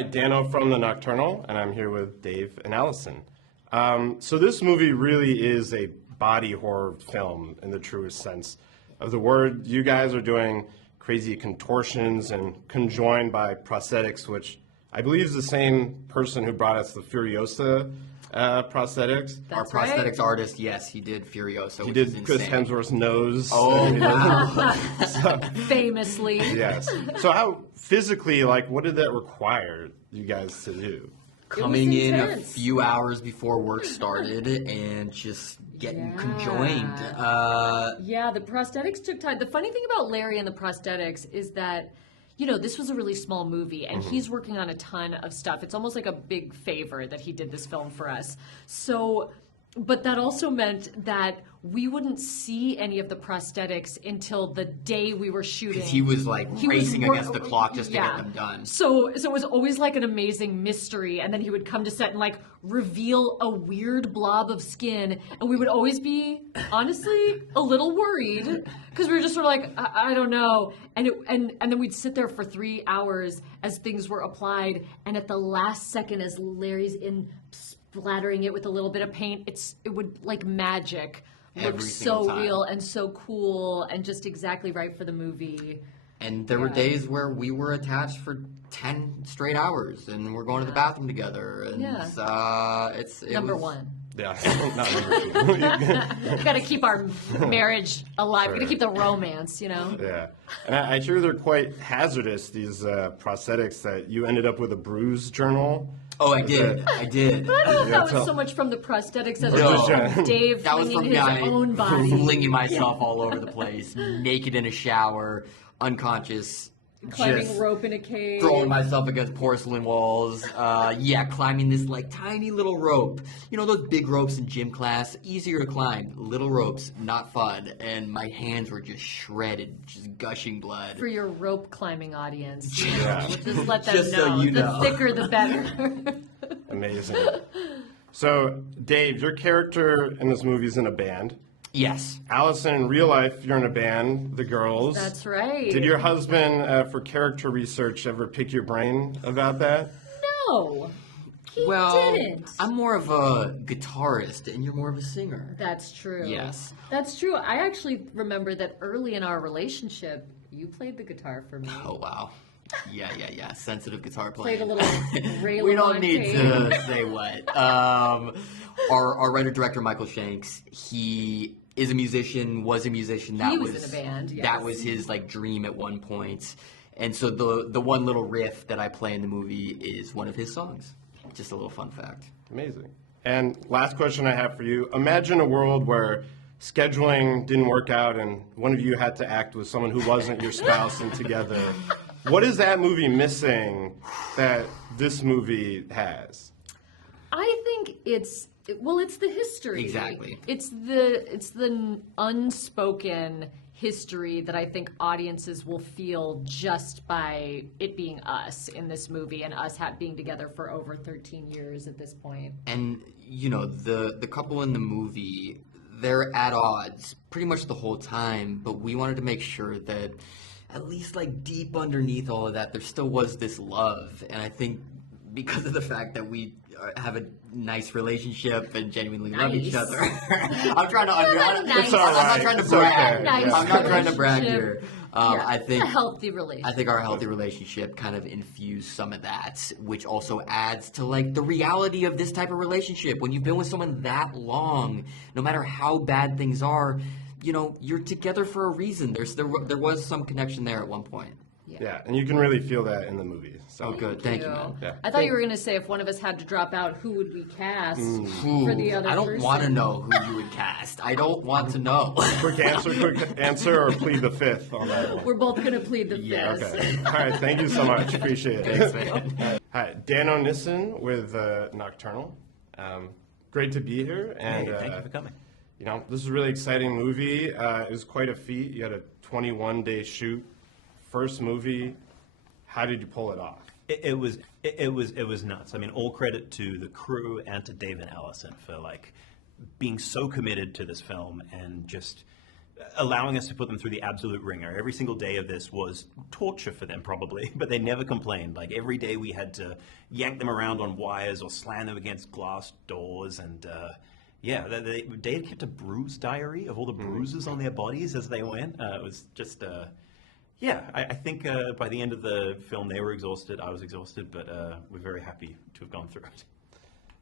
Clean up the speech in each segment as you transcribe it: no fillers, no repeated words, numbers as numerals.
Hi, Dano from The Nocturnal, and I'm here with Dave and Allison. So this movie really is a body horror film in the truest sense of the word. You guys are doing crazy contortions and conjoined by prosthetics, which I believe is the same person who brought us the Furiosa prosthetics. Our prosthetics artist, yes, he did Furiosa. He did Chris Hemsworth's nose. Oh, wow. Famously. Yes. So how physically, what did that require you guys to do? Coming in a few hours before work started and just getting conjoined. Yeah, the prosthetics took time. The funny thing about Larry and the prosthetics is that, this was a really small movie, and he's working on a ton of stuff. It's almost like a big favor that he did this film for us. So, but that also meant that we wouldn't see any of the prosthetics until the day we were shooting. Because he was racing against the clock just to get them done. So it was always like an amazing mystery, and then he would come to set and reveal a weird blob of skin, and we would always be honestly a little worried because we were just sort of I don't know, and then we'd sit there for 3 hours as things were applied, and at the last second, as Larry's in splattering it with a little bit of paint, it would like magic. Looked so real and so cool and just exactly right for the movie. And there were days where we were attached for 10 straight hours and we're going to the bathroom together. And it's number one. Yeah, not number two. Got to keep our marriage alive. Sure. Got to keep the romance, Yeah. And I hear they're quite hazardous, these prosthetics, that you ended up with a bruise journal. Oh, I did. I don't know if that was so much from the prosthetics as it was from Dave flinging his own body. Flinging myself all over the place, naked in a shower, unconscious. Climbing rope in a cave. Throwing myself against porcelain walls. Climbing this tiny little rope. Those big ropes in gym class, easier to climb. Little ropes, not fun. And my hands were just shredded, just gushing blood. For your rope climbing audience. Just let them just know. So you know. The thicker the better. Amazing. So, Dave, your character in this movie is in a band. Yes. Allison, in real life, you're in a band, The Girls. That's right. Did your husband, for character research, ever pick your brain about that? No. He didn't. I'm more of a guitarist, and you're more of a singer. That's true. Yes. That's true. I actually remember that early in our relationship, you played the guitar for me. Oh, wow. Yeah. Sensitive guitar playing. Played a little Ray We don't need to say what. Our writer-director, Michael Shanks, he is a musician, was a musician. He was in a band, yes. That was his dream at one point. And so the one little riff that I play in the movie is one of his songs. Just a little fun fact. Amazing. And last question I have for you. Imagine a world where scheduling didn't work out and one of you had to act with someone who wasn't your spouse and together. What is that movie missing that this movie has? I think it's the history. Exactly. It's the unspoken history that I think audiences will feel just by it being us in this movie and us being together for over 13 years at this point. And, the couple in the movie, they're at odds pretty much the whole time, but we wanted to make sure that at least deep underneath all of that, there still was this love. And I think because of the fact that we have a nice relationship and genuinely love each other. I'm trying to I'm not trying to brag. I'm not trying to brag here. I think a healthy relationship. I think our healthy relationship kind of infused some of that, which also adds to the reality of this type of relationship. When you've been with someone that long, no matter how bad things are, you're together for a reason. There was some connection there at one point. Yeah, and you can really feel that in the movie. So good. Thank you, man. Yeah. I thought you were going to say if one of us had to drop out, who would we cast for the other person? I don't want to know who you would cast. I don't want to know. Quick answer, or plead the fifth on that one? We're both going to plead the fifth. Yeah, okay. All right, thank you so much. Appreciate it. Thanks, man. Hi, Dano Nissen with Nocturnal. Great to be here. And thank you for coming. This is a really exciting movie. It was quite a feat. You had a 21-day shoot. First movie. How did you pull it off? It was nuts. I mean, all credit to the crew and to Dave and Allison for being so committed to this film and just allowing us to put them through the absolute ringer. Every single day of this was torture for them, probably, but they never complained. Like every day we had to yank them around on wires or slam them against glass doors, and Dave kept a bruise diary of all the bruises on their bodies as they went. It was just, I think by the end of the film they were exhausted, I was exhausted, but we're very happy to have gone through it.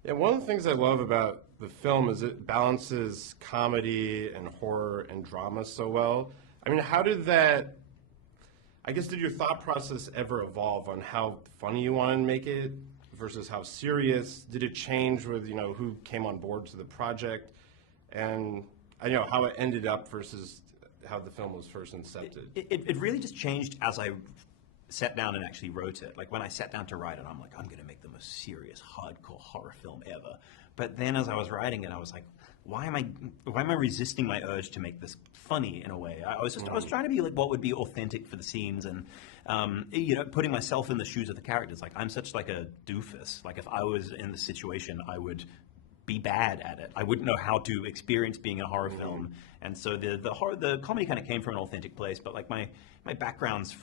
Yeah, one of the things I love about the film is it balances comedy and horror and drama so well. I mean, did your thought process ever evolve on how funny you want to make it versus how serious? Did it change with, who came on board to the project? And, how it ended up versus how the film was first incepted? It really just changed as I sat down and actually wrote it. Like when I sat down to write it, I'm like, I'm going to make the most serious, hardcore horror film ever. But then as I was writing it, I was like, why am I resisting my urge to make this funny in a way? I was trying to be like what would be authentic for the scenes, and putting myself in the shoes of the characters. Like I'm such like a doofus. Like if I was in the situation, I would be bad at it. I wouldn't know how to experience being in a horror film, and so the comedy kind of came from an authentic place. But like my background's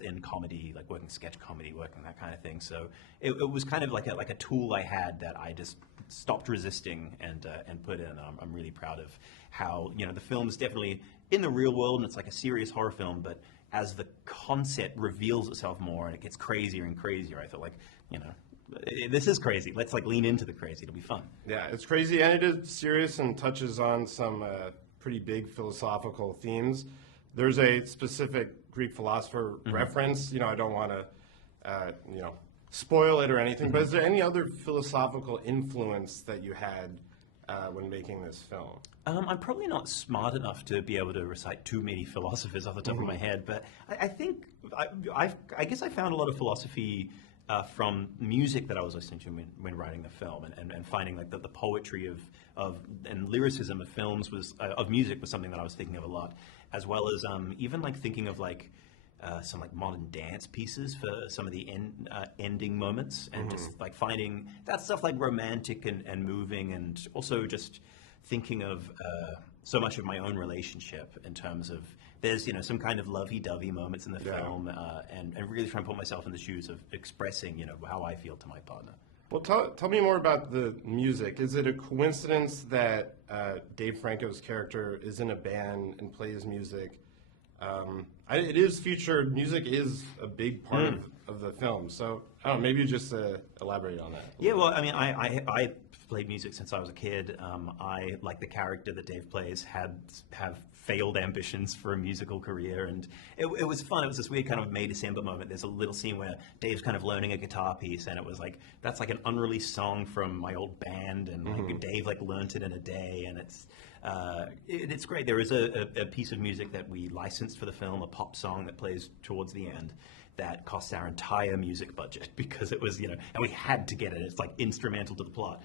in comedy, like working sketch comedy, working that kind of thing. So it was kind of like a tool I had that I just stopped resisting and put in. I'm really proud of how the film is definitely in the real world, and it's like a serious horror film, but as the concept reveals itself more and it gets crazier and crazier, I feel like this is crazy. Let's like lean into the crazy. It'll be fun. Yeah, it's crazy and it is serious and touches on some pretty big philosophical themes. There's a specific Greek philosopher reference. I don't want to, spoil it or anything. But is there any other philosophical influence that you had when making this film? I'm probably not smart enough to be able to recite too many philosophers off the top of my head, but I think I guess I found a lot of philosophy from music that I was listening to when writing the film, and finding like the poetry of and lyricism of films of music was something that I was thinking of a lot, as well as even like thinking of like some like modern dance pieces for some of the ending moments, and just like finding that stuff like romantic and moving, and also just thinking of so much of my own relationship in terms of there's some kind of lovey-dovey moments in the film, and really trying to put myself in the shoes of expressing how I feel to my partner. Well, tell me more about the music. Is it a coincidence that Dave Franco's character is in a band and plays music? It is featured. Music is a big part of the film. So I don't know. Maybe you just elaborate on that. Yeah. Well, I mean, I played music since I was a kid. I, like the character that Dave plays, have failed ambitions for a musical career, and it was fun. It was this weird kind of May December moment. There's a little scene where Dave's kind of learning a guitar piece, and it was like that's like an unreleased song from my old band, and like, Dave like learnt it in a day, and it's great. There is a piece of music that we licensed for the film, a pop song that plays towards the end, that costs our entire music budget because it was, and we had to get it. It's like instrumental to the plot,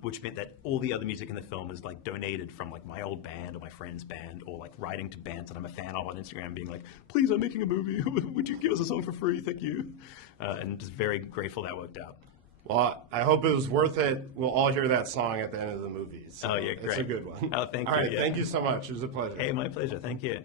which meant that all the other music in the film is like donated from like my old band or my friend's band, or like writing to bands that I'm a fan of on Instagram, being like, please, I'm making a movie. Would you give us a song for free? Thank you. And just very grateful that worked out. Well, I hope it was worth it. We'll all hear that song at the end of the movie. So oh, yeah, great. It's a good one. Oh, thank you. All right, yeah. Thank you so much. It was a pleasure. Hey, my pleasure. Thank you.